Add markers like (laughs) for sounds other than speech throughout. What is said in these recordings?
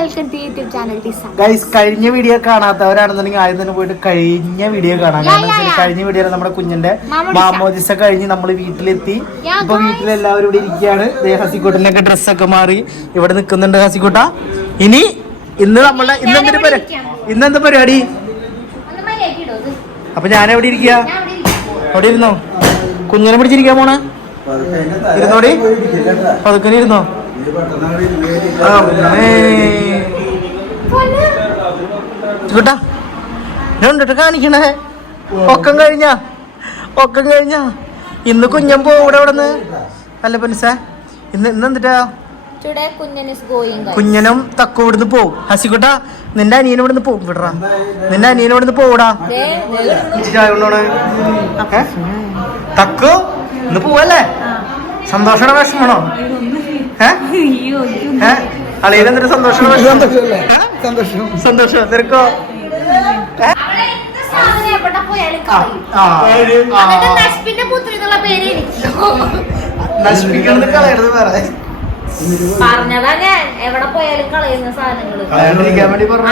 Welcome to YouTube channel Tisa guys കഴിഞ്ഞ video കാണാത്തവരാണെന്നുണ്ടെങ്കിൽ ആദ്യം തന്നെ പോയിട്ട് കഴിഞ്ഞ വീഡിയോ കാണാം. കാരണം വെച്ചാൽ കഴിഞ്ഞ വീഡിയോ നമ്മുടെ കുഞ്ഞിന്റെ മാമോദിസ. കഴിഞ്ഞ് നമ്മൾ വീട്ടിലെത്തി. ഇപ്പൊ വീട്ടിലെല്ലാവരും ഇവിടെ ഇരിക്കുകയാണ്. ദേ ഒക്കെ ഡ്രസ്സൊക്കെ മാറി. ഇവിടെ നിൽക്കുന്നുണ്ട് ഹസിക്കോട്ട. ഇനി ഇന്ന് നമ്മളുടെ ഇന്ന് എന്തൊരു പരിപാടി ഇന്നെന്താ പരിപാടി? അപ്പൊ ഞാൻ എവിടെ ഇരിക്കുക? ഞാൻ ഇവിടെ ഇരിക്കാം. അവിടെ ഇരുന്നോ? കുഞ്ഞിനെ പിടിച്ചിരിക്കാൻ പോണേ? ഇരുന്നോടി. പതുക്കനെ ഇരുന്നോ? രണ്ടിട്ട് കാണിക്കണേ. ഒക്കം കഴിഞ്ഞ. ഒക്കം കഴിഞ്ഞ. ഇന്ന് കുഞ്ഞൻ പോവും ഇവിടെ ഇവിടെ നിന്ന് അല്ല പെൻസ ഇന്ന് ഇന്ന് എന്തിട്ടാ. കുഞ്ഞനും തക്കു ഇവിടുന്ന് പോവും. ഹസിക്കുട്ട നിന്റെ അനിയനും ഇവിടുന്ന് പോവും. വിടറാ നിന്റെ അനിയനും ഇവിടുന്ന് പോവൂടാ. ദേ, ദേ. ഇവിടുന്ന് ചായ കൊണ്ടോണ്. ഏ? തക്കു ഇന്ന് പോവല്ലേ? സന്തോഷമാണോ വിഷമാണോ അളിയിൽ എന്തൊരു സന്തോഷം. നിനക്കോ നശിപ്പിക്കണത് കളയണത് വേറെ. പറഞ്ഞതാ ഞാൻ. എവിടെ പോയാലും കളയുന്ന സാധനങ്ങൾ.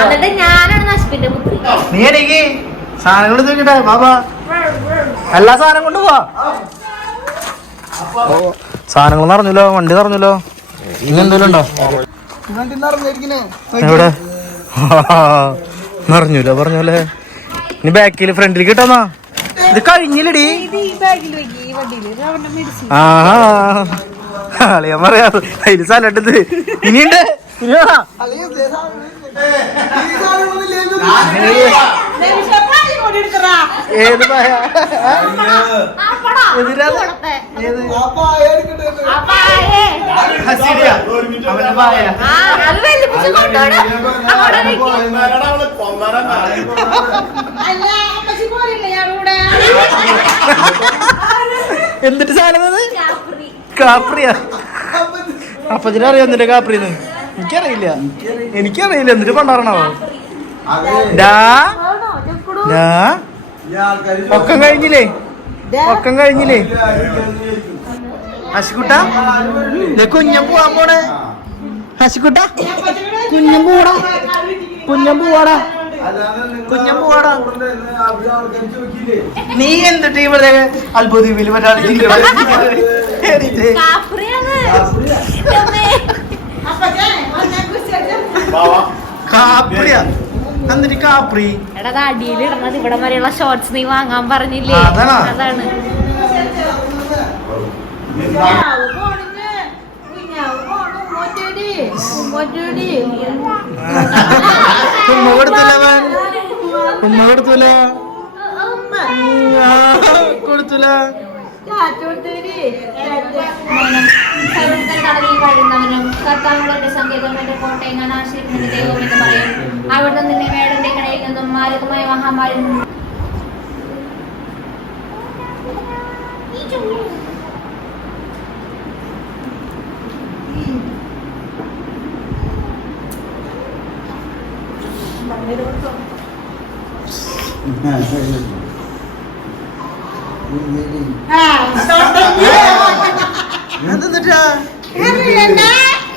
എന്നിട്ട് ഞാനാണ് പുത്രി. നീ എനിക്ക് സാധനങ്ങൾ തൂക്കിട്ടെ ബാബാ എല്ലാ സാധനം കൊണ്ടുപോവാ സാധനങ്ങൾ നിറഞ്ഞല്ലോ വണ്ടി നിറഞ്ഞല്ലോ ഇനി എന്തെങ്കിലും ഉണ്ടോ എവിടെ? (laughs) നിറഞ്ഞൂല പറഞ്ഞോലെ. ഇനി ബാക്കിൽ ഫ്രണ്ടിൽ കിട്ടാന്നാ? ഇത് കഴിഞ്ഞില്ലടി. ആ അളിയാൻ പറയാ അതിൽ സ്ഥലത്ത് ഇനിയുണ്ട്? ഏത് പായ? ഏത്? എന്തിട്ട് സാധനം. കാപ്രിയ. അപ്പച്ചനറിയാം എന്നിട്ട് കാപ്രിന്ന് എനിക്കറിയില്ല. എനിക്കറിയില്ല. എന്നിട്ട് കൊണ്ടാറണോ ഡാ. ഡാ. ഒക്കം കഴിഞ്ഞില്ലേ? ഒക്കം കഴിഞ്ഞില്ലേ? ഹസിക്കുട്ട കുഞ്ഞം പോവാൻ പോണേ. ഹസിക്കുട്ട കുഞ്ഞം പോവാടാ കുഞ്ഞം പോവാടാ കുഞ്ഞം പോവാടാ നീ എന്തിട്ട് ഇവിടെ അത്ഭുതീപിൽ. കാപ്രിയ എന്നിട്ട് കാപ്രി എടാ അടിയിൽ ഇടുന്നത് ഇവിടെ വരെയുള്ള ഷോർട്സ് നീ വാങ്ങാൻ പറഞ്ഞില്ലേ? അതാണോ? ഉമ്മ കൊടുത്തില്ല ഉമ്മ കൊടുത്തില്ല കൊടുത്തില്ല. കടലിൽ കഴിയുന്നവനും കർത്താവുകളുടെ സങ്കേതം എന്റെ കോട്ടയം ഞാൻ ആശ്രയിക്കുന്നത് ദൈവം എന്ന് പറയും അവിടെ നിന്നെ വേടന്റെ കടയിൽ നിന്നും മാരകമായ മഹാമാരി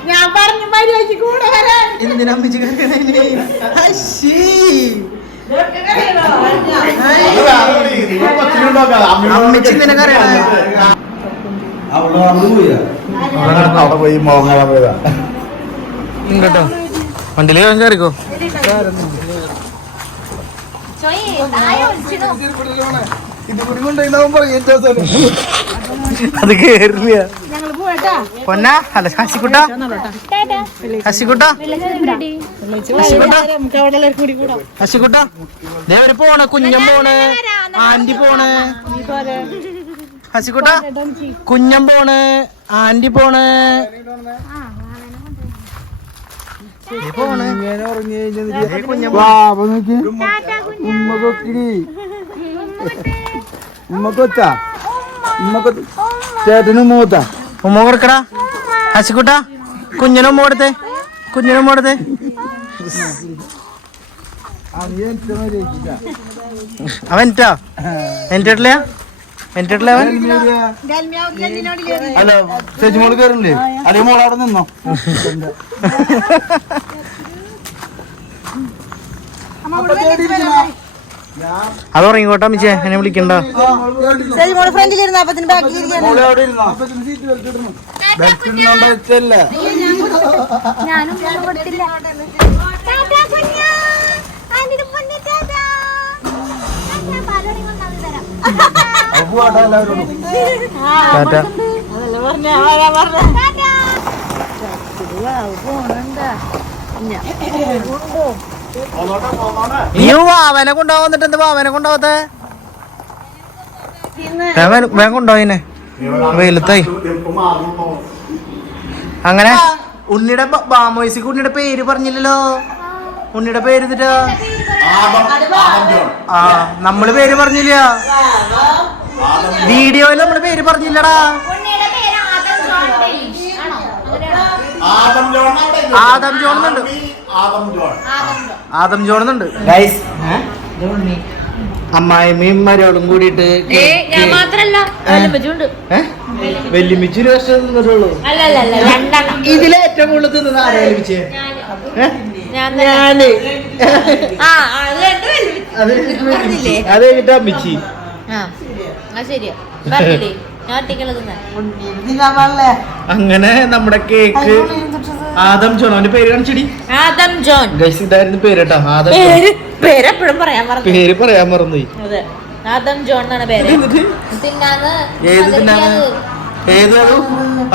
ഞാൻ പറഞ്ഞു മര്യാദയ്ക്ക് കൂടെ വരാൻ എന്തിനാ പോയി അത് കേറില്ല. പൊന്ന അല്ല ഹസിക്കുട്ട ഹസിക്കുട്ട ഹസിക്കുട്ട ദേവര് പോണ കുഞ്ഞൻ പോണ് ആന്റി പോണ്. ഹസിക്കുട്ട കുഞ്ഞൻ പോണ് ആന്റി പോണ്. കുഞ്ഞൻ പോണ്. ഉമ്മ കൊക്കിരി ഉമ്മ. ചേട്ടനും മൂത്ത കൊടുക്കടാ. ഹസിക്കുട്ട. കുഞ്ഞനും മൂടത്തെ കുഞ്ഞിനും കൊടുത്തേ. അവൻ എനിറ്റാ എനിട്ടില്ല ഇങ്ങോട്ടാ ലെവൻ അല്ല ചേച്ചി മോൾ കയറില്ലേ അല്ലെങ്കിൽ മോൾ അവിടെ നിന്നോ? അത് ഉറങ്ങിക്കോട്ടെ അമ്മച്ചേ. എന്നെ വിളിക്കണ്ട. ഞാനും കൊടുത്തില്ല. എല്ലാവരോടും ഞാൻ വരാ (laughs) പറഞ്ഞ നീ വാവനെ വന്നിട്ട് എന്താ വാവനെ കൊണ്ടുപോകത്തെ? വേഗം കൊണ്ടുപോയിനെ വെയിലത്തായി. അങ്ങനെ ഉണ്ണിയുടെ ബാമോയ്സിക്ക് ഉണ്ണിയുടെ പേര് പറഞ്ഞില്ലല്ലോ? ഉണ്ണിയുടെ പേര് എന്നിട്ടാ ആ നമ്മൾ പേര് പറഞ്ഞില്ല. വീഡിയോയിൽ നമ്മൾ പേര് പറഞ്ഞില്ലടാ. Adam John Adam John Adam John എന്നുണ്ട് Adam John. Adam John. Adam John എന്നുണ്ട് ഗൈസ് അമ്മായിമ്മയും മരോളും കൂടിയിട്ട് വെല്ലുമിച്ച് ഒരു വർഷം തിന്നിട്ടുള്ളൂ ഇതിലെ ഏറ്റവും കൂടുതൽ തിന്നത് ആരാ വെല്ലുമിച്ച് ഞാൻ തന്നെ. ആ അത് കഴിഞ്ഞിട്ട് അമ്മിച്ചി. ശരിയാ പറഞ്ഞില്ലേ? അങ്ങനെ നമ്മുടെ കേക്ക് ആദം ജോൺ. അവന്റെ പേര് കാണിച്ചടി. ആദം ജോൺ. ഗൈസ് ഇതായിരുന്നു പേര് കേട്ടോ ആദം പേര് പേര് പേരെപ്പോഴും പറയാൻ മറന്നു. പേര് പറയാൻ മറന്നുപോയി അതെ. ആദം ജോൺ എന്നാണ് പേര്. തിന്നാന്ന് ഏത് തിന്നാണ് ഏത് അതും?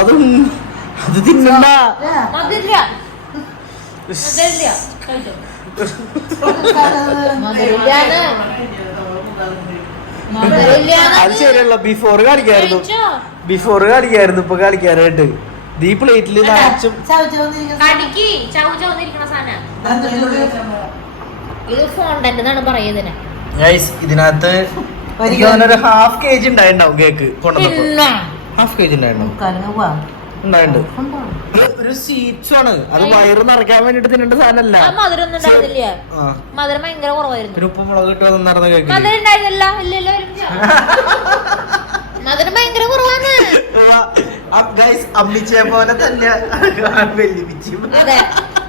അതും അത് തിന്നണ്ട. മധുരില്ല അത് ശരിയല്ല ബിഫോർ കാണിക്കായിരുന്നു. ബിഫോർ കാണിക്കായിരുന്നു ഇപ്പൊ കാണിക്കാനായിട്ട്. ഈ പ്ലേറ്റിൽ നിറച്ചും ഇതിനകത്ത് ഒരു ഹാഫ് കെ ജി ഉണ്ടായിട്ടുണ്ടാവും കേക്ക് കൊണ്ടുവന്നപ്പോ. ഹാഫ് കെ ജി ഉണ്ടായിട്ടുണ്ടാവും ഉണ്ടായിട്ടുണ്ട്. ഒരു- സ്വീറ്റ്സ് ആണ് അത് വയറ് നിറയ്ക്കാൻ വേണ്ടിട്ട് തിന്നേണ്ട സാധനമല്ല. ആ മധുരം ഒന്നും ഉണ്ടായിരുന്നില്ല. ആ. മധുരം ഭയങ്കര കുറവായിരുന്നു. പിന്നെ ഉപ്പ് മുളക് ഇട്ട് നടന്ന കേക്ക് മധുരം ഉണ്ടായിരുന്നില്ല. ഇല്ലല്ലോ മധുരം ഭയങ്കര കുറവാണ്. ഗൈസ് അമ്മിച്ചെ പോലെ തന്നെ വെല്ലുമിച്ചി അതെ.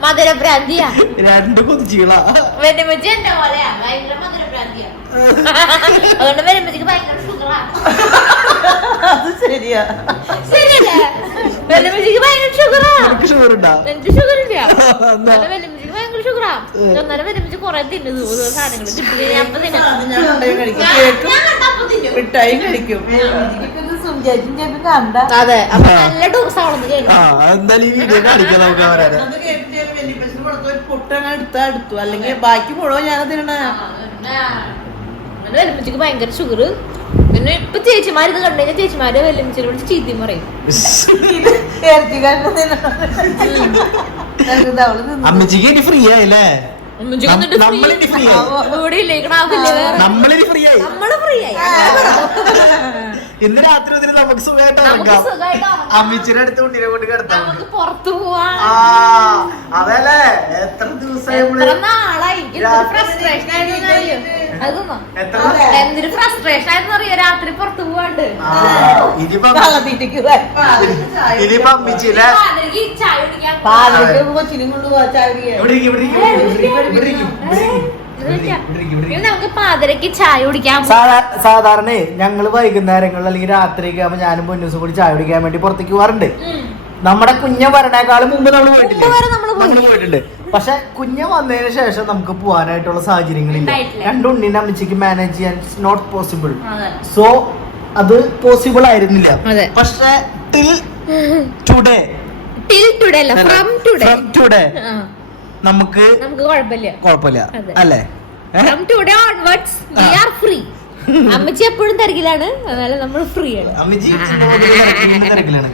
മധുരഭ്രാന്തിയാ. രണ്ട് കൊതിച്ചുകളാ വെല്ലുമിച്ചി എന്റെ പോലെയാ. ഭയങ്കര മധുരഭ്രാന്തിയാ. അതുകൊണ്ട് വെല്ലുമിച്ചിക്ക് ഭയങ്കര ഷുഗറാ അത് ശരിയാ. ശരിയല്ലേ വെല്ലുമിച്ചിക്ക് ഭയങ്കര ഷുഗറാ നിനക്ക് ഷുഗർ ഉണ്ടാ എനിക്ക് ഷുഗർ ഇല്ല ഭയങ്കര ഷുഗറാ എന്നാലും വെല്ലുമിച്ചി കുറെ തിന്നു സാധനങ്ങൾ. മിഠായി കഴിക്കും. അതെ അപ്പൊ നല്ല ഡോസ് ആവണമെന്ന് എന്തായാലും ഈ വീഡിയോ കാണിക്കാം നമുക്ക് അവരെ ഒരു എടുത്താ എടുത്തു. അല്ലെങ്കിൽ ബാക്കി മുഴുവൻ ഞാൻ തിന്നണ. വെല്ലുമിച്ചിക്ക് ഭയങ്കര ഷുഗർ പിന്നെ ഇപ്പൊ ചേച്ചിമാര് ഇത് കണ്ടു കഴിഞ്ഞാൽ ചേച്ചിമാര് വിളിച്ച് ചീത്തയും പറയും. അമ്മച്ചിക്ക് ഫ്രീ ആയില്ലേ? ഇന്ന് രാത്രി മുതൽ നമുക്ക് സുഖമായിട്ട് ഉറങ്ങാം. അമ്മിച്ചിനെ അടുത്ത് കുട്ടീനെ കൊണ്ട് കിടത്താം. നമുക്ക് പുറത്തു പോവാ. അതല്ലേ? എത്ര ദിവസമായി എന്തൊരു ഫ്രസ്ട്രേഷൻ ആയിരുന്നു അറിയോ? രാത്രി പുറത്തു പോവാണ്ട്. ഇനിയിപ്പം കൊച്ചിനും. നമുക്ക് പാതിരക്ക് ചായ കുടിക്കാം സാധാരണ ഞങ്ങൾ വൈകുന്നേരങ്ങളിൽ അല്ലെങ്കിൽ രാത്രിയൊക്കെ ആകുമ്പോ ഞാനും പൊന്നൂസും കൂടി ചായ കുടിക്കാൻ വേണ്ടി പുറത്തേക്ക് പോവാറുണ്ട്. നമ്മുടെ കുഞ്ഞ വരണേക്കാളും മുമ്പ് നമ്മൾ പോയിട്ടില്ല? പോയിട്ടുണ്ട്. പക്ഷെ കുഞ്ഞ വന്നതിന് ശേഷം നമുക്ക് പോകാനായിട്ടുള്ള സാഹചര്യങ്ങളില്ല. രണ്ടു രണ്ടുണ്ണിന്റെ അമ്മച്ചിക്ക് മാനേജ് ചെയ്യാൻ ഇറ്റ്സ് നോട്ട് പോസിബിൾ. സോ അത് പോസിബിൾ ആയിരുന്നില്ല. പക്ഷെ ടിൽ ടുഡേ today അല്ല ഫ്രം ടുഡേ ടുഡേ നമുക്ക് നമുക്ക് കുഴപ്പമില്ല. കുഴപ്പമില്ല. അല്ലേ? From today onwards we are free അമ്മച്ചി എപ്പോഴും തിരക്കിലാണ്. അതായത് നമ്മൾ ഫ്രീ ആണ്. അമ്മച്ചി തിരക്കിലാണ്,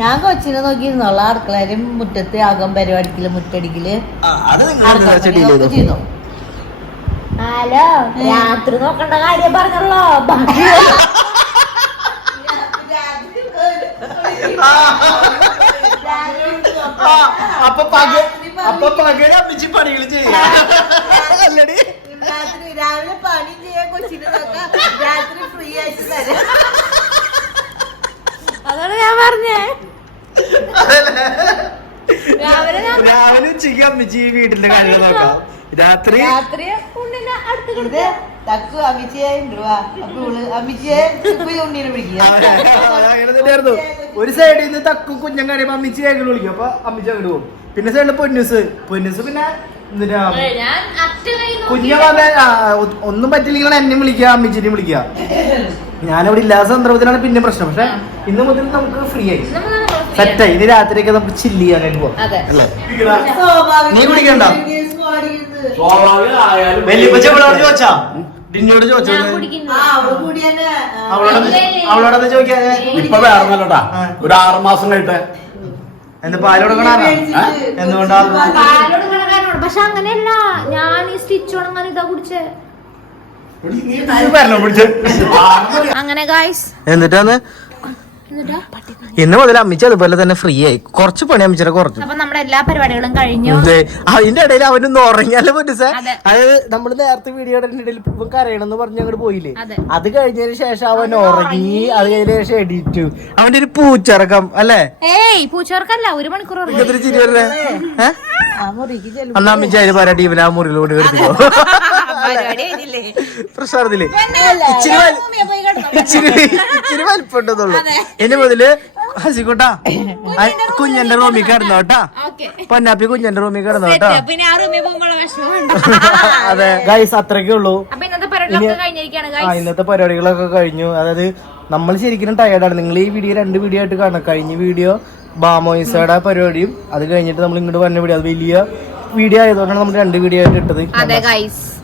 ഞാൻ കൊച്ചിനെ നോക്കിയിരുന്നോളാം അടുക്കളയിലും മുറ്റത്ത് ആകം പരിപാടിക്കൽ മുറ്റടിക്കൽ. ഹലോ രാത്രി നോക്കണ്ട കാര്യം പറഞ്ഞല്ലോ. അപ്പൊ പക (laughs) അപ്പൊ പകൽ അമ്മിച്ച് പണികൾ ചെയ്യാം. രാത്രി രാവിലെ പണി ചെയ്യാൻ കൊച്ചിനെ നോക്കാം. രാത്രി ഫ്രീ ആയിട്ട് തരാം. അതാണ് ഞാൻ പറഞ്ഞേ. രാവിലെ ഞാൻ രാവിലെ ഉച്ചയ്ക്ക് അമ്മച്ചി വീട്ടിലെ കാര്യങ്ങൾ നോക്കാം. രാത്രി? രാത്രി ഉണ്ണിനെ അടുത്ത് തക്കു അപ്പൊ ഉണ്ണീനെ ഒരു സൈഡിൽ നിന്ന് തക്കു കുഞ്ഞൻ കഴിയുമ്പോ അമ്മിച്ചി ഏകൽ വിളിക്കും. അപ്പൊ അമ്മിച്ചി അങ്ങോട്ട് പോകും. പിന്നെ സൈഡിൽ പൊന്നൂസ്. പൊന്നൂസ് പിന്നെ കുഞ്ഞ ഒന്നും പറ്റില്ലെങ്കിൽ എന്നെ വിളിക്കുക അമ്മിച്ചിനെ വിളിക്കുക. ഞാനിവിടെ ഇല്ലാത്ത സന്ദർഭത്തിലാണ് പിന്നെ പ്രശ്നം. പക്ഷെ ഇന്ന് മുതൽ നമുക്ക് ഫ്രീ ആയി. സെറ്റായി ഇനി രാത്രിയൊക്കെ നമുക്ക് ചില്ല് ചെയ്യാനായിട്ട് പോകാം അല്ലേ. നീ കുടിക്കണ്ട? വലിയപ്പച്ച ചോദിച്ചാ? ഡിന്നോട് ചോദിച്ചോ? തന്നെ അവളോട് ഇപ്പൊ വേറൊന്നല്ലോട്ടാ ഒരു ആറ് മാസം കഴിട്ടെ എന്ത് പാൽ കൊടുക്കണ മേടിച്ചിട്ട് എന്തുകൊണ്ടാ? പക്ഷെ അങ്ങനെയല്ല. ഞാൻ ഈ സ്റ്റിച്ച് ഉണങ്ങാൻ ഇതാ കുടിച്ചേ. അങ്ങനെ ഗായ്സ് എന്നിട്ടാന്ന്? എന്നിട്ടാ? ഇന്ന് മുതൽ അമ്മിച്ച അതുപോലെ തന്നെ ഫ്രീ ആയി. കുറച്ച് പണി അമ്മിച്ചിട്ട് കുറച്ചു. അപ്പൊ നമ്മുടെ എല്ലാ പരിപാടികളും കഴിഞ്ഞു. അതെ. അതിന്റെ ഇടയിൽ അവനൊന്ന് ഉറങ്ങിയാലും പറ്റും സാർ? അതായത് നമ്മൾ നേരത്തെ വീഡിയോയുടെ ഇടയിൽ ഇപ്പം കരയണമെന്ന് പറഞ്ഞ് അങ്ങോട്ട് പോയില്ലേ? അത്. കഴിഞ്ഞതിന് ശേഷം അവൻ ഉറങ്ങി അത് കഴിഞ്ഞ ശേഷം എഡിറ്റു അവന്റെ ഒരു പൂച്ചറക്കം അല്ലേ? ഏയ് പൂച്ചവർക്കല്ല ഒരു മണിക്കൂർ ചിരി വരുന്നേ ഏഹ് അന്ന് അമ്മിച്ച അതിന് പറയാ ടീമിനെ ആ മുറിയിൽ എടുത്തിക്കോ പരിപാടി കഴിഞ്ഞില്ലേ? പ്രശ്നത്തിൽ പിന്നെ ഇച്ചിരി. ഇച്ചിരി ഇച്ചിരി വലിപ്പുണ്ടെന്നുള്ളൂ ഇനി മുതൽ ഹസിക്കോട്ടാ കുഞ്ഞന്റെ റൂമിൽ കിടന്നു കേട്ടാ ഓക്കേ. പൊന്നാപ്പി കുഞ്ഞന്റെ റൂമിൽ കിടന്നു കേട്ടാ (laughs) അതെ. ഗൈസ് അത്രയ്ക്കേ ഉള്ളൂ. അപ്പൊ ഇന്നത്തെ പരിപാടികളൊക്കെ കഴിഞ്ഞിരിക്കുകയാണ് ആ ഇന്നത്തെ പരിപാടികളൊക്കെ കഴിഞ്ഞു. അതായത് നമ്മൾ ശരിക്കും ടയർഡാണ് നിങ്ങൾ ഈ വീഡിയോ രണ്ട് വീഡിയോ ആയിട്ട് കാണാം കഴിഞ്ഞ വീഡിയോ ബാമോയിസയുടെ പരിപാടിയും അത് കഴിഞ്ഞിട്ട് നമ്മൾ ഇങ്ങോട്ട് പറഞ്ഞ വീഡിയോ അത് വലിയ വീഡിയോ ആയതുകൊണ്ടാണ് നമ്മൾ രണ്ട് വീഡിയോ ആയിട്ട് ഇട്ടത്.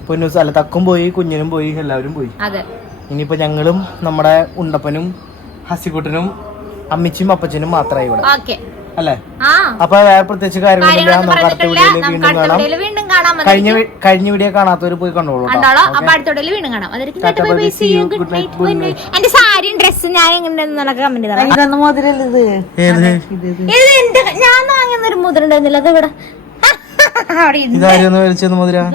പൊന്നൂസ് അല്ല തക്കും പോയി കുഞ്ഞിനും പോയി എല്ലാവരും പോയി. ഇനിയിപ്പോ ഞങ്ങളും നമ്മുടെ ഉണ്ടപ്പനും ഹസിക്കുട്ടനും അമ്മിച്ചും അപ്പച്ചനും മാത്രമായി ഇവിടെ. അല്ലേ? അപ്പൊ വേറെ പ്രത്യേകിച്ച് കാര്യങ്ങളില്ല നമുക്ക് അടുത്ത വീഡിയോയിൽ വീണ്ടും കാണാം. കഴിഞ്ഞ കഴിഞ്ഞ വീഡിയോ കാണാത്തവര് പോയി കണ്ടോളൂ കേട്ടോ. കണ്ടോളോ. Okay? അപ്പൊ അടുത്ത വീഡിയോയിൽ വീണ്ടും കാണാം. bye ഡ്രസ്സും ഞാൻ എങ്ങനെ കമന്റ് ഇത്? ഇത് എന്റെ ഞാൻ വാങ്ങുന്ന ഒരു മുദ്ര ഉണ്ടായിരുന്നില്ല അത് ഇവിടെ അവിടെ. ഇതായിരുന്നു